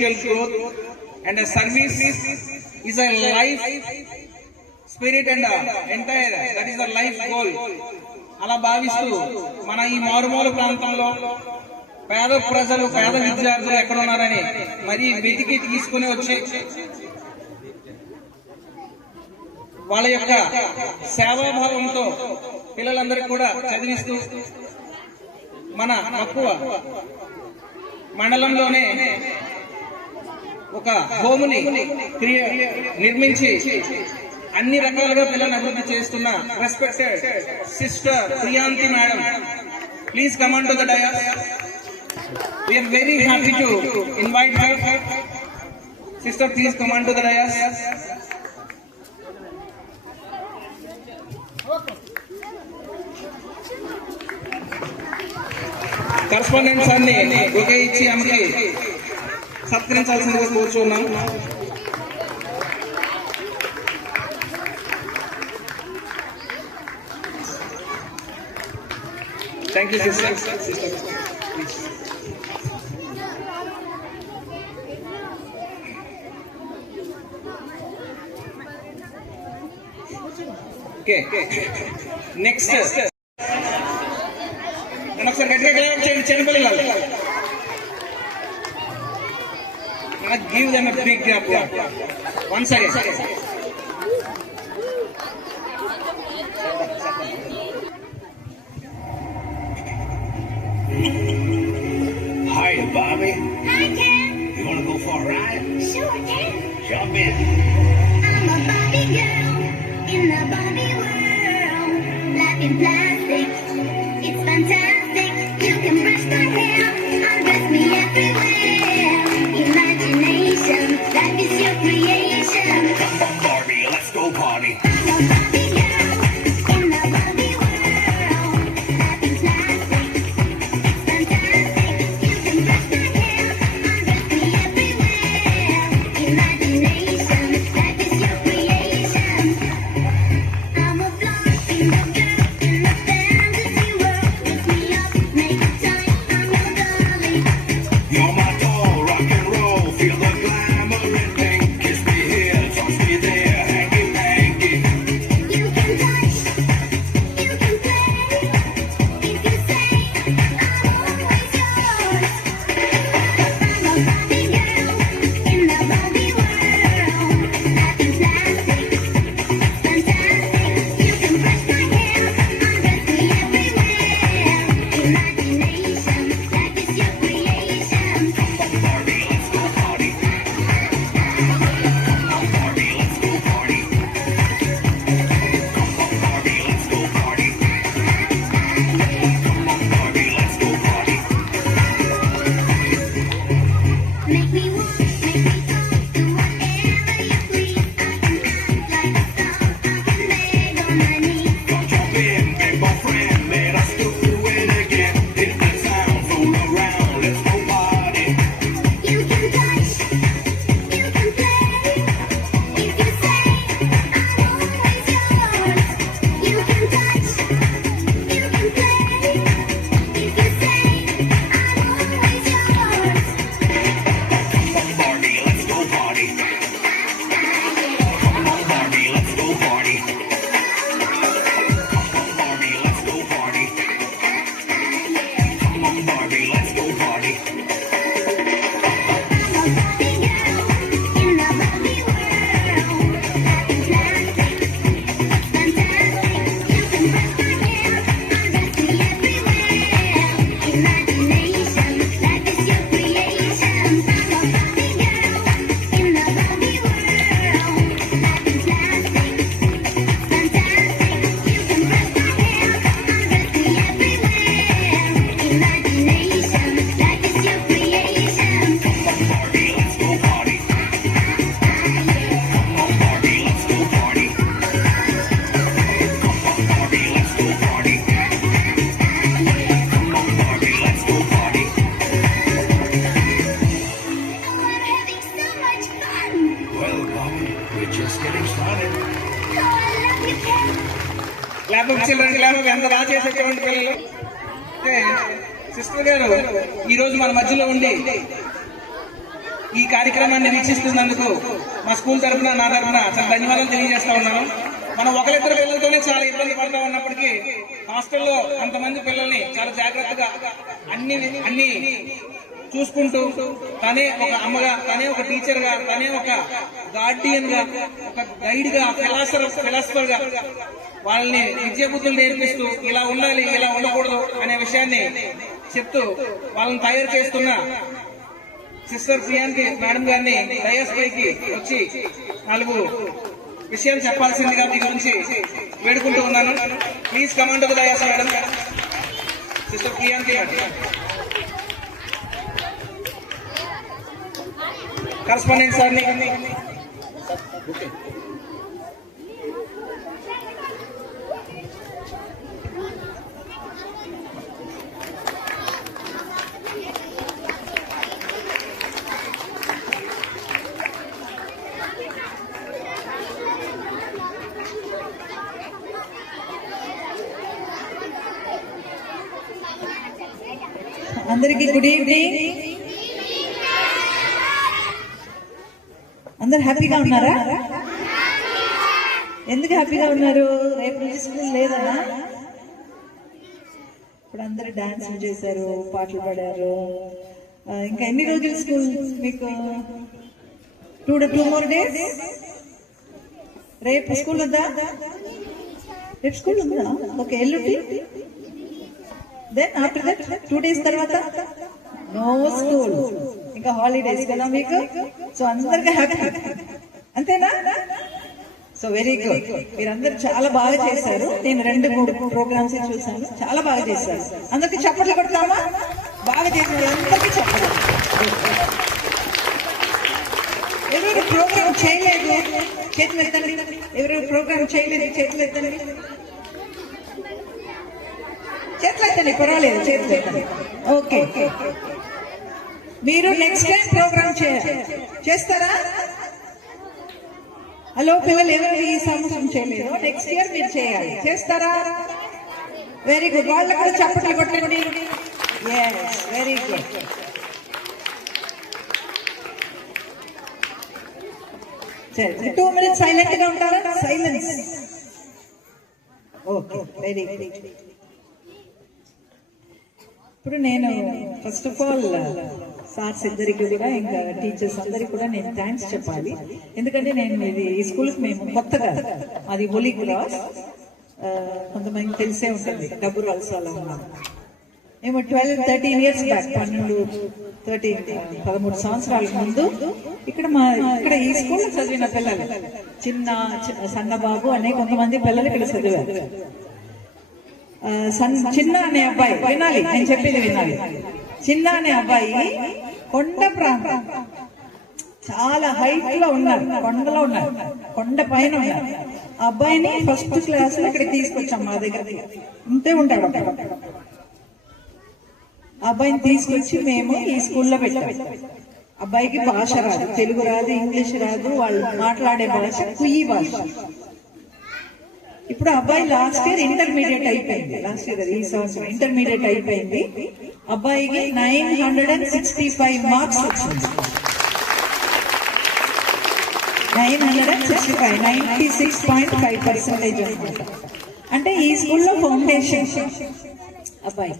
social growth, and a service is a life spirit and entire, that is the life goal. అలా భావిస్తూ మన ఈ మారుమూల ప్రాంతంలో పేద ప్రజలు, పేద విద్యార్థులు ఎక్కడ ఉన్నారని మరి వెతికి తీసుకుని వచ్చి వాళ్ళ యొక్క సేవాభావంతో పిల్లలందరికీ కూడా చదివిస్తూ మన మక్కువ మండలంలోనే ఒక హోముని నిర్మించి అన్ని రకాలుగా పిల్లల్ని అభివృద్ధి చేస్తున్న respected sister Priyanthi madam, please come on to the dais. We are very happy to invite her. Sister, please come on to the dais. Correspondents అన్ని ఒకే ఇచ్చి ఆమెకి సత్కరించాల్సిందిగా కోరుచున్నాం. Thank you sister. Please. Okay, next ఒకసారి గట్టిగా క్లాప్ చేయండి చిన్నపిల్లలు. Give them a big clap once again. Hi, Bobby. Hi, Ken. You want to go for a ride? Sure, Ken. Jump in. I'm a Barbie girl in the Barbie world. Life in plastic, it's fantastic. You can brush my hair, undress me everywhere. Imagination, life is your creation. Come on, Barbie, let's go party. I'm a Barbie girl in the Barbie world. Life in plastic, it's fantastic. You can brush my hair, undress me everywhere. Imagination, life is your creation. I'm a blonde in the girl in the fantasy world. Lift me up, make it time, I'm your darling. You're my doll, rock and roll. Feel the glamour and pink. Kiss me here, touch me there. Hanky panky. You can touch, you can play. If you say I'm always yours. I'm a Barbie girl in the Barbie world. Life in plastic, it's fantastic. You can brush my hair, undress me everywhere. Imagination, life is your creation. Come on, Barbie, let's go party. Come on, Barbie, let's go party. Come on, Barbie, let's go party. Come on, Barbie, let's go party. Make me walk, make me talk, do whatever you please. I can act like a star, I can beg on my knees. Come jump in, big boy friend. Let us do it again. Hit the town, fool around. Let's go party. You can touch, you can play. If you say I'm always yours. You can touch, you can play. If you say I'm always yours. Come on, Barbie, let's go party. Come on, Barbie, let's go party. Come on, Barbie, let's go party. Come on, Barbie, let's go party. I'm a Barbie girl in the Barbie world. Life in plastic, it's fantastic. You can brush my hair, undress me everywhere. Imagination, life is your creation. I'm a Barbie girl in the Barbie world. Life in plastic, it's fantastic. You can brush my hair, undress me everywhere. Imagination, life is your creation. Come on, Barbie, let's go party. Come on, Barbie, let's go party. Come on, Barbie, let's go party. Come on, Barbie, let's go party. Oh, I'm having so much fun. Well, Bobby, we're just getting started. Oh, I love you, Ken. Clap children clap ఎంత బాగా చేసేటువంటి పిల్లలు. Sister గారు ఈరోజు మన మధ్యలో ఉండి ఈ కార్యక్రమాన్ని వీక్షిస్తున్నందుకు మా స్కూల్ తరఫున నా తరఫున చాలా ధన్యవాదాలు తెలియజేస్తా ఉన్నాను. మనం ఒకరిద్దరు పిల్లలతోనే చాలా ఇబ్బంది పడతా ఉన్నప్పటికీ హాస్టల్లో అంతమంది పిల్లల్ని చాలా జాగ్రత్తగా అన్ని చూసుకుంటూ తనే ఒక అమ్మగా, తనే ఒక టీచర్ గా, తనే ఒక గార్డియన్ గా, ఒక గైడ్ గా, ఫిలాసఫర్ గా వాళ్ళని విద్యాబుద్ధులు నేర్పిస్తూ ఇలా ఉండాలి, ఇలా ఉండకూడదు అనే విషయాన్ని చెప్తూ వాళ్ళని తయారు చేస్తున్న సిస్టర్ ప్రియాంతి మేడం గారిని డయాస్ పైకి వచ్చి 4 విషయాలు చెప్పాల్సిందిగా మీ గురించి వేడుకుంటూ ఉన్నాను. Please come on to the dais madam. Sister Priyanthi correspondent సార్ని అందరికీ గుడ్ ఈవినింగ్. అందరు హ్యాపీగా ఉన్నారా? ఎందుకు హ్యాపీగా ఉన్నారు? రేపు నుంచి స్కూల్ లేదన్నా? ఇప్పుడు అందరు డాన్స్ చేశారు, పాటలు పాడారు. ఇంకా ఎన్ని రోజులు స్కూల్ మీకు? 2 more days. రేపు స్కూల్ ఉందా? రేపు స్కూల్ ఉందా? ఓకే. ఎల్లుండి దెన్ ఆఫ్టర్ దట్ 2 days తర్వాత నో స్కూల్, ఇంకా హాలిడేస్ కదా మీకు. సో అందరికీ హ్యాపీ, అంతేనా? So very good. మీరందరూ చాలా బాగా చేశారు. నేను 2-3 ప్రోగ్రామ్స్ చూసాను, చాలా బాగా చేశారు. అందరికి చప్పట్లు కొడతామా? బాగా చేసిన అందరికీ చప్పట్లు. ఎవరు ప్రోగ్రామ్ చేయలేదు చేతులు ఎత్తండి. ఎవరు ప్రోగ్రామ్ చేయలేదు చేతులు ఎత్తండి. చేతులు ఎత్తండి, పర్వాలేదు, చేతులు ఎత్తండి. ఓకే. మీరు నెక్స్ట్ టైం ప్రోగ్రామ్ చేస్తారా? హలో పిల్లలు, ఎవరు ఈ సంవత్సరం చేయలేదు, నెక్స్ట్ ఇయర్ మీరు చేయాలి. చేస్తారా? Very good. వాళ్ళకు కూడా చప్పట్లు కొట్టండి. Very good. సరే, 2 minutes సైలెంట్ గా ఉంటారా? సైలెన్స్. Okay, very good. ఇప్పుడు నేను ఫస్ట్ ఆఫ్ ఆల్ సార్స్ ఇద్దరికి కూడా, ఇంకా టీచర్స్ అందరికి కూడా నేను థ్యాంక్స్ చెప్పాలి. ఎందుకంటే నేను ఈ స్కూల్కి మేము కొత్తగా, అది హోలీ క్రాస్, కొంతమంది తెలిసే ఉంటుంది, డబ్బు వలసలో ఉన్నాం మేము. 12-13 years బ్యాక్, 13 సంవత్సరాల ముందు ఇక్కడ ఈ స్కూల్ చదివిన పిల్లలు, సన్నబాబు అనే కొంతమంది పిల్లలు ఇక్కడ చదివారు. చిన్న అనే అబ్బాయి, వినాలి నేను చెప్పేది వినాలి. చిన్న అనే అబ్బాయి కొండ ప్రాంతం, చాలా హైట్ లో ఉన్నారు, కొండలో ఉన్నారు, కొండ పైన ఉన్నారు. ఆ అబ్బాయిని ఫస్ట్ క్లాస్ లో ఇక్కడికి తీసుకొచ్చాం మా దగ్గర. ఉంటే ఉంటాడు ఆ అబ్బాయిని తీసుకొచ్చి మేము ఈ స్కూల్లో పెట్టాం. అబ్బాయికి భాష రాదు, తెలుగు రాదు, ఇంగ్లీష్ రాదు, వాళ్ళు మాట్లాడే భాష కుయ్యి భాష. ఇప్పుడు అబ్బాయి లాస్ట్ ఇయర్ ఇంటర్మీడియట్ అయిపోయింది. ఈ సంవత్సరం ఇంటర్మీడియట్ అయిపోయింది. అబ్బాయికి 965 మార్క్స్ వచ్చింది. 965, 96.5% అనమాట. అంటే ఈ స్కూల్లో ఫౌండేషన్ అబ్బాయి.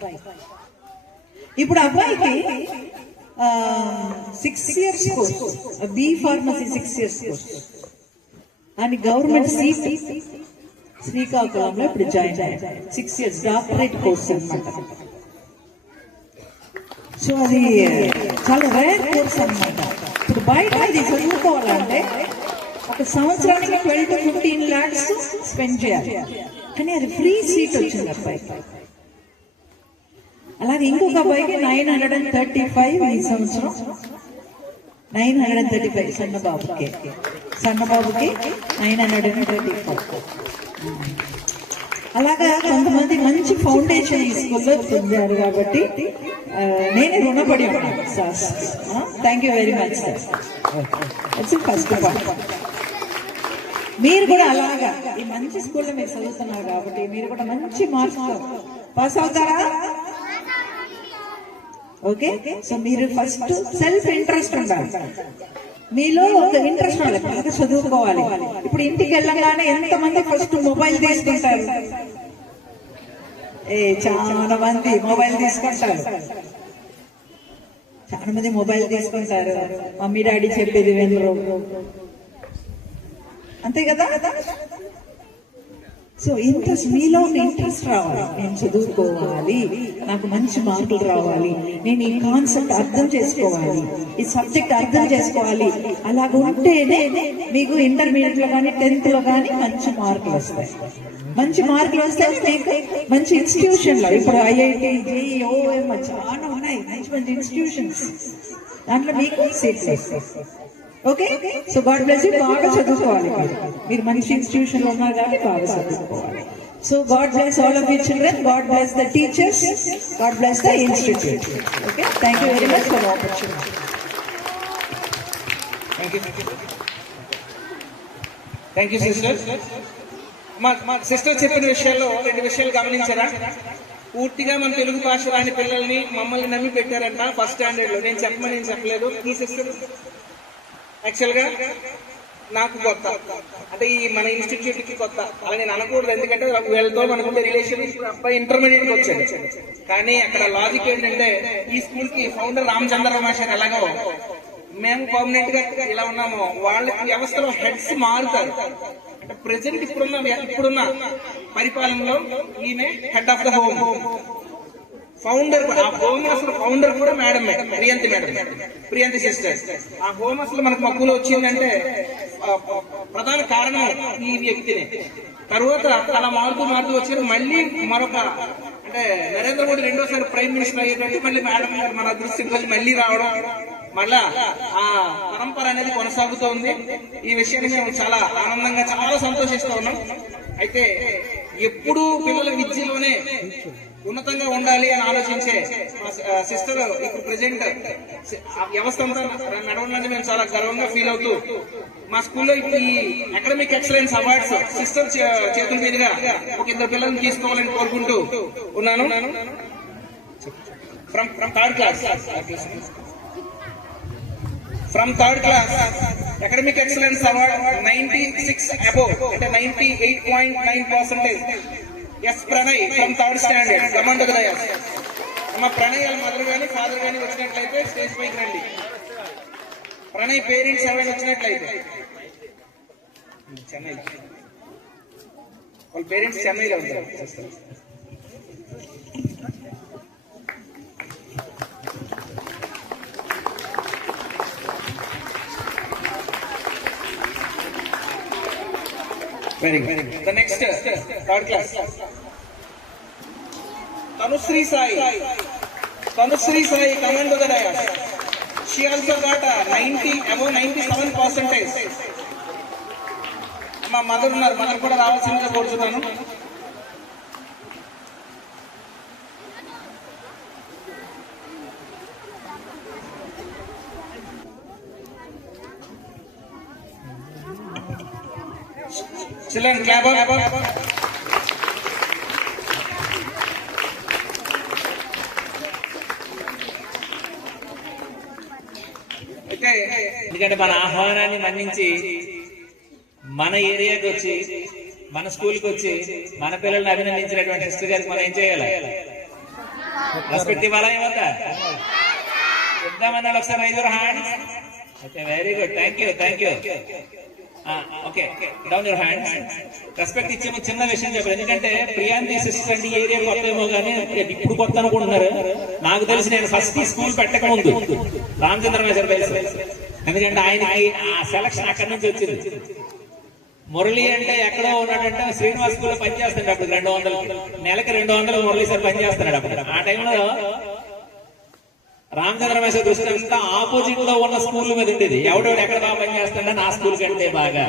ఇప్పుడు అబ్బాయికి 6 years course, B pharmacy 6 years course అని గవర్నమెంట్ సీట్ శ్రీకాకుళంలో ఇప్పుడు జాయిన్ అయ్యారు. 6 years డాక్టరేట్ కోర్స్ అనమాట. సో అది చాలా రేర్ కోర్స్ అనమాట. ఇప్పుడు బయట ఇది చదువుకోవాలంటే ఒక సంవత్సరానికి 12 to 15 lakhs స్పెండ్ చేయాలి. కానీ అది ఫ్రీ సీట్ వచ్చింది అబ్బాయికి. అలాగే ఇంకొక అబ్బాయికి 935 ఈ సంవత్సరం, 935 సన్నబాబుకి 935. అలాగా కొంతమంది మంచి ఫౌండేషన్ ఈ స్కూల్లో పొందారు కాబట్టి నేను రుణపడి ఉన్నాను sir. Thank you very much sir. First point. మీరు కూడా అలాగా ఈ మంచి స్కూల్లో మీరు చదువుతున్నారు కాబట్టి మీరు కూడా మంచి మార్క్స్ పాస్ అవుతారా? ఓకే, సో మీరు ఫస్ట్ సెల్ఫ్ ఇంట్రెస్ట్ ఉండాలి, మీలో ఒక ఇంట్రెస్ట్ ఉండాలి, బాగా చదువుకోవాలి. ఇప్పుడు ఇంటికి వెళ్ళగానే ఎంతమంది ఫస్ట్ మొబైల్ తీసుకుంటారు? చాలా మంది మొబైల్ తీసుకుంటారు, చాలా మంది మొబైల్ తీసుకుంటారు, మమ్మీ డాడీ చెప్పేది వినరు, అంతే కదా. సో ఇంట్రెస్ట్, మీలో ఉన్న ఇంట్రెస్ట్ రావాలి. నేను చదువుకోవాలి, నాకు మంచి మార్కులు రావాలి, నేను ఈ కాన్సెప్ట్ అర్థం చేసుకోవాలి, ఈ సబ్జెక్ట్ అర్థం చేసుకోవాలి. అలాగ ఉంటేనే మీకు ఇంటర్మీడియట్ లో కానీ 10th లో కానీ మంచి మార్కులు వస్తాయి. మంచి మార్కులు వస్తే మీకు మంచి ఇన్స్టిట్యూషన్ లో, ఇప్పుడు ఐఐటి, జేఈ, ఓఎం చాలా ఉన్నాయి, మంచి మంచి ఇన్స్టిట్యూషన్స్, దాంట్లో మీకు సీట్స్ వస్తాయి. Okay, so God bless you. బాగా చదువుకోవాలి, మీరు మంచి ఇన్స్టిట్యూషన్ లో ఉన్నారు కాబట్టి బాగా చదువుకోవాలి. So God bless all of you children, God bless the teachers, God bless the institute. Okay, thank you very much for the opportunity. Thank you sister. మా సిస్టర్ చెప్పిన విషయాల్లో 2 విషయాలు గమనించారా? పూర్తిగా మన తెలుగు భాష రాని పిల్లల్ని మమ్మల్ని నమ్మి పెట్టారంట ఫస్ట్ స్టాండర్డ్ లో. నేను చెప్పలేదు. ఈ సిస్టర్ యాక్చువల్ గా నాకు కొత్త, అంటే ఈ మన ఇన్స్టిట్యూట్ కి కొత్త అలా నేను అనకూడదు, ఎందుకంటే వీళ్ళతో మనకుండే రిలేషన్. ఇప్పుడు అబ్బాయి ఇంటర్మీడియట్ కి వచ్చాడు, కానీ అక్కడ లాజిక్ ఏంటంటే ఈ స్కూల్ కి ఫౌండర్ రామచంద్ర మాస్టర్ ఎలాగో మేము పర్మనెంట్ గా ఇలా ఉన్నామో, వాళ్ళకి వ్యవస్థలో హెడ్స్ మారుతారు. అంటే ప్రెసెంట్ ఇప్పుడున్న పరిపాలనలో ఈమె head of the home, founder. ఆ హోమ్ అసలు ఫౌండర్ కూడా మేడం, ప్రియాంతి సిస్టర్. ఆ హోమ్ అసలు మనకు మక్కువలో వచ్చిందంటే ప్రధాన కారణం ఈ వ్యక్తిని. తర్వాత అలా మారుతూ వచ్చారు. మళ్ళీ మరొక, అంటే నరేంద్ర మోడీ 2వ ప్రైమ్ మినిస్టర్ అయ్యేటట్టు మళ్ళీ మేడం గారు మన దృష్టికి మళ్ళీ రావడం, మళ్ళా ఆ పరంపర అనేది కొనసాగుతోంది. ఈ విషయాన్ని మేము చాలా ఆనందంగా, చాలా సంతోషిస్తూ ఉన్నాం. అయితే ఎప్పుడు పిల్లల విద్యలోనే ఉన్నతంగా ఉండాలి అని ఆలోచించే సిస్టర్ ఇప్పుడు ప్రెసెంట్ వ్యవస్థ అంతా నడవడానికి మేము చాలా గర్వంగా ఫీల్ అవుతూ, మా స్కూల్లో ఈ అకాడమిక్ ఎక్సలెన్స్ అవార్డ్స్ సిస్టర్ చేతుల మీదుగా ఒక 2 పిల్లల్ని తీసుకోవాలని కోరుకుంటూ ఉన్నాను. From third class academic excellence award 96 above, అంటే 98.9%. S Pranay from 3rd standard, come on the dais. మా ప్రణయ్ వాళ్ళ మదర్ గానీ ఫాదర్ గానీ వచ్చినట్లయితే స్టేజ్ పైకి రండి. ప్రణయ్ పేరెంట్స్ ఎవరైనా వచ్చినట్లయితే, చెన్నై వాళ్ళ పేరెంట్స్ చెన్నైలో ఉంటారు. Very good. The next, 3rd class. Tanushree Sai, come on to the dais. She also got a 90, above 97%. మా మదర్ ఉన్నారు, మదర్ కూడా రావాల్సిందిగా కోరుతున్నాను. Children, clap up. ఎందుకంటే మన ఆహ్వానాన్ని మన్నించి మన ఏరియాకి వచ్చి, మన స్కూల్కి వచ్చి, మన పిల్లల్ని అభినందించినటువంటి సిస్టర్ గారికి మనం ఏం చేయాలి? రెస్పెక్ట్ ఇవ్వాలా, ఇవ్వద్దా? ఇద్దామన్నా ఒకసారి rise your hands. Okay, very good, thank you. Okay, down your hands. Respect ఇచ్చే చిన్న విషయం చెప్పారు, ఎందుకంటే ప్రియాంతి సిస్టర్ అంటే ఏరియా కొత్త ఏమో కానీ ఇప్పుడు కొత్త అనుకుంటున్నారు. నాకు తెలిసి నేను ఫస్ట్ ఈ స్కూల్ పెట్టక ముందు రామచంద్ర మేసర్ తెలుసు, ఎందుకంటే ఆయనకి ఆ సెలక్షన్ అక్కడి నుంచి వచ్చింది. మురళి అంటే ఎక్కడో ఉన్నాడంటే శ్రీనివాస్ స్కూల్లో పనిచేస్తాడు. అప్పుడు 200 నెలకి 200 మురళి సార్ పనిచేస్తున్నాడు. అప్పుడు ఆ టైంలో రామచంద్ర మేసర్ దృష్టి అంతా ఆపోజిట్ లో ఉన్న స్కూల్ మీద ఉండేది. ఎవడెవడు ఎక్కడ బాగా పనిచేస్తాడో నా స్కూల్ కంటే బాగా.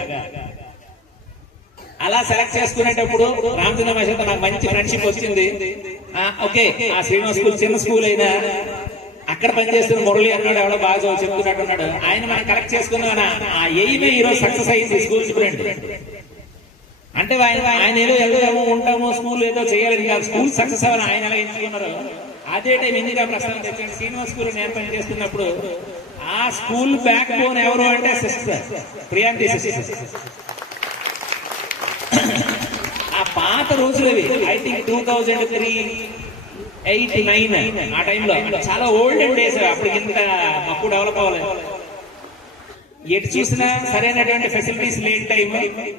అలా సెలెక్ట్ చేసుకునేటప్పుడు రామచంద్ర మేసర్తో నాకు మంచి ఫ్రెండ్షిప్ వచ్చింది. ఓకే, ఆ శ్రీనివాస్ స్కూల్ చిన్న స్కూల్ అయినా అక్కడ పనిచేస్తున్న మురళి అన్నాడు, ఎవడో బాగా చెప్తున్నట్టున్నాడు. ఆయన మనం కరెక్ట్ చేసుకున్నా ఆ ఎయిమే ఈరోజు సక్సెస్ అయింది స్కూల్ స్టూడెంట్. అంటే ఆయన ఏదో ఉంటామో స్కూల్ ఏదో చేయాలని కాదు, స్కూల్ సక్సెస్ అవ్వాలి. ఆయన ఎలా ఎంచుకున్నారు అదే టైం ఎందుకు ప్రస్తావన తెచ్చాను, శ్రీనివాస్ స్కూల్ నేను పని చేస్తున్నప్పుడు ఆ స్కూల్ బ్యాక్ బోన్ ఎవరు అంటే సిస్టర్ ప్రియాంతి సిస్టర్. ఆ పాత రోజులు అవి, ఐ థింక్ 2003, 8, 9 ఆ టైంలో చాలా ఓల్డెన్ డేస్. అప్పటికి ఇంత మక్కు డెవలప్ అవ్వలేదు. ఎటు చూసినా సరైనటువంటి ఫెసిలిటీస్ లేని టైం.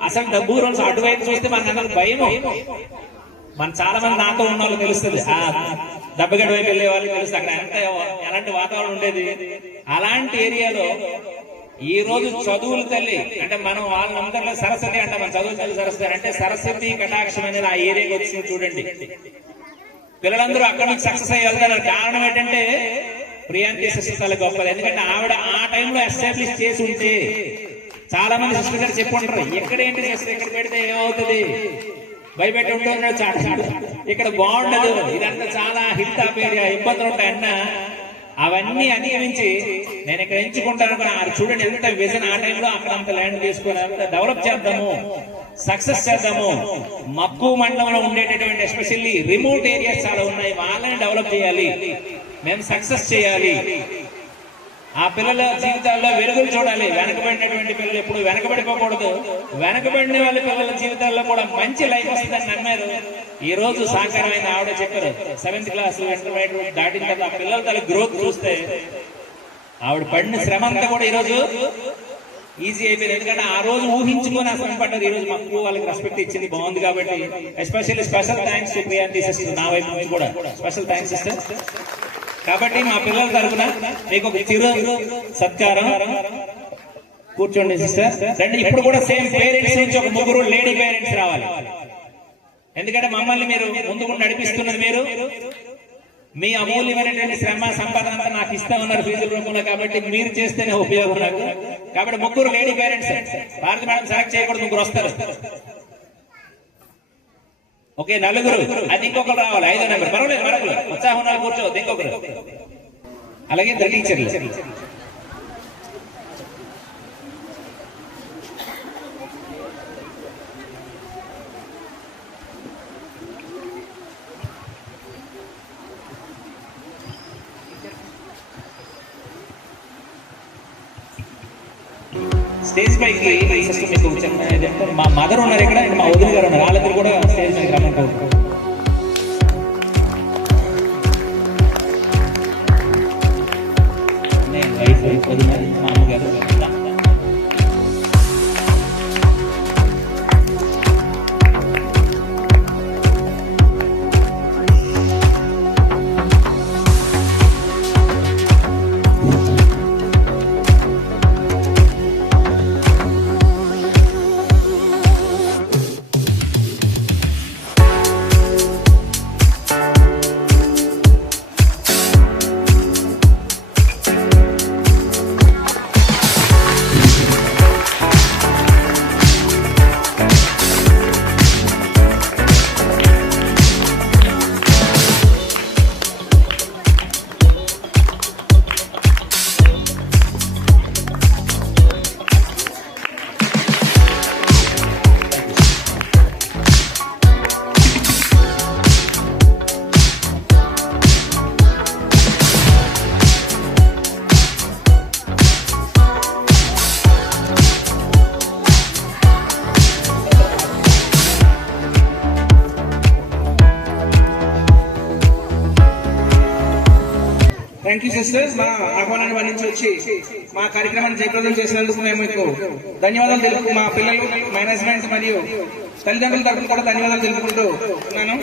అసలు డబ్బు రోజు అటువైపు చూస్తే మనకు అందరూ భయము. మన చాలా మంది నాతో ఉన్న వాళ్ళు తెలుస్తుంది, ఆ దెబ్బగడ్డ వైపు వెళ్ళే వాళ్ళు తెలుస్తుంది అక్కడ ఎంత ఎలాంటి వాతావరణం ఉండేది. అలాంటి ఏరియాలో ఈ రోజు చదువుల తల్లి అంటే మనం వాళ్ళందరిలో సరస్వతి అంటే మన చదువు తల్లి సరస్వతి అంటే సరస్వతి కటాక్షం అనేది ఆ ఏరియాకి వచ్చింది. చూడండి పిల్లలందరూ అక్కడ నుంచి సక్సెస్ అయ్యి వెళ్తారు. కారణం ఏంటంటే ప్రియాంతి సిస్టర్ చాలా గొప్పది. ఎందుకంటే ఆవిడ ఆ టైంలో ఎస్టాబ్లిష్ చేసి ఉంటే చాలా మంది సిస్టర్ గారు చెప్పుకుంటారు, ఎక్కడేంటి సిస్టర్ ఇక్కడ పెడితే ఏమవుతుంది, భయపెట్టి ఉంటున్నాడు చాటు ఇక్కడ బాగుండదు, ఇదంతా చాలా హిట్ ఆఫ్ ఏరియా, ఇబ్బందులు ఉంటాయన్న అవన్నీ అధిగమించి నేను ఇక్కడ ఎంచుకుంటాను. చూడండి ఎంత విజన్ ఆ టైంలో అక్కడ అంత ల్యాండ్ తీసుకొని అంత డెవలప్ చేద్దాము, సక్సెస్ చేద్దాము. మక్కువ మండలంలో ఉండేటటువంటి ఎస్పెషల్లీ రిమోట్ ఏరియాస్ చాలా ఉన్నాయి, వాళ్ళని డెవలప్ చేయాలి, మేము సక్సెస్ చేయాలి. ఆ పిల్లల జీవితాల్లో వెలుగులు చూడాలి. వెనకబడినటువంటి పిల్లలు ఎప్పుడు వెనకబడిపోకూడదు. వెనకబడిన వాళ్ళ పిల్లల జీవితాల్లో కూడా మంచి లైఫ్ వస్తుందని నమ్మారు. ఈ రోజు సాకారమైన ఆవిడ చెప్పారు, 7th క్లాస్ ఇంటర్మీడియట్ దాటిన తర్వాత ఆ పిల్లల తల గ్రోత్ చూస్తే ఆవిడ పడిన శ్రమ అంతా కూడా ఈ రోజు ఈజీ అయిపోయింది. ఎందుకంటే ఆ రోజు ఊహించుకొని ఆ శ్రమ పడ్డారు. ఈ రోజు మాకు వాళ్ళకి రెస్పెక్ట్ ఇచ్చింది, బాగుంది. కాబట్టి especially special thanks to Priyanthi sister, నా వైపు నుంచి కూడా స్పెషల్ థ్యాంక్స్ సిస్టర్. కాబట్టి మా పిల్లల తరఫున మీకు ఒక చిరు సత్కారం. కూర్చోండి సిస్టర్. రండి. ఇప్పుడు కూడా సేమ్ పేరెంట్స్ నుంచి ఒక 3 లేడీ పేరెంట్స్ రావాలి. ఎందుకంటే మమ్మల్ని మీరు ముందుకు నడిపిస్తున్నది మీరు, మీ అమూల్యమైనటువంటి శ్రమ సంపాదన అంతా నాకు ఇస్తా ఉన్నారు ఫీజుల రూపంలో. కాబట్టి మీరు చేస్తేనే ఉపయోగం నాకు. కాబట్టి 3 lady parents. Bharati madam select చేయకూడదు, 3 వస్తారు. ఓకే, 4. అది ఇంకొకరు రావాలి, 5వ నెంబర్. పర్వాలేదు, మరొకరు ఉత్సాహం ఉన్నారు, కూర్చోవద్దు, ఇంకొకరు. అలాగే 3 టీచర్లు. స్టేజ్ పైకి సిస్టమ్ మీకు చిన్న ఏదంటే మా మదర్ ఉన్నారు ఇక్కడ, మా వదిలి గారు ఉన్నారు, వాళ్ళిద్దరు కూడా స్టేజ్ పైకి రమ్మంటారు. వైఫ్ వదిన, మా అమ్మగారు. Thank you sisters. మా ఆహ్వానాన్ని మన్నించి వచ్చి మా కార్యక్రమాన్ని జయప్రదం చేసినందుకు మేము మీకు ధన్యవాదాలు తెలుపు, మా పిల్లలు, మేనేజ్మెంట్ మరియు తల్లిదండ్రుల తరఫున కూడా ధన్యవాదాలు తెలుపుకుంటూ ఉన్నాను.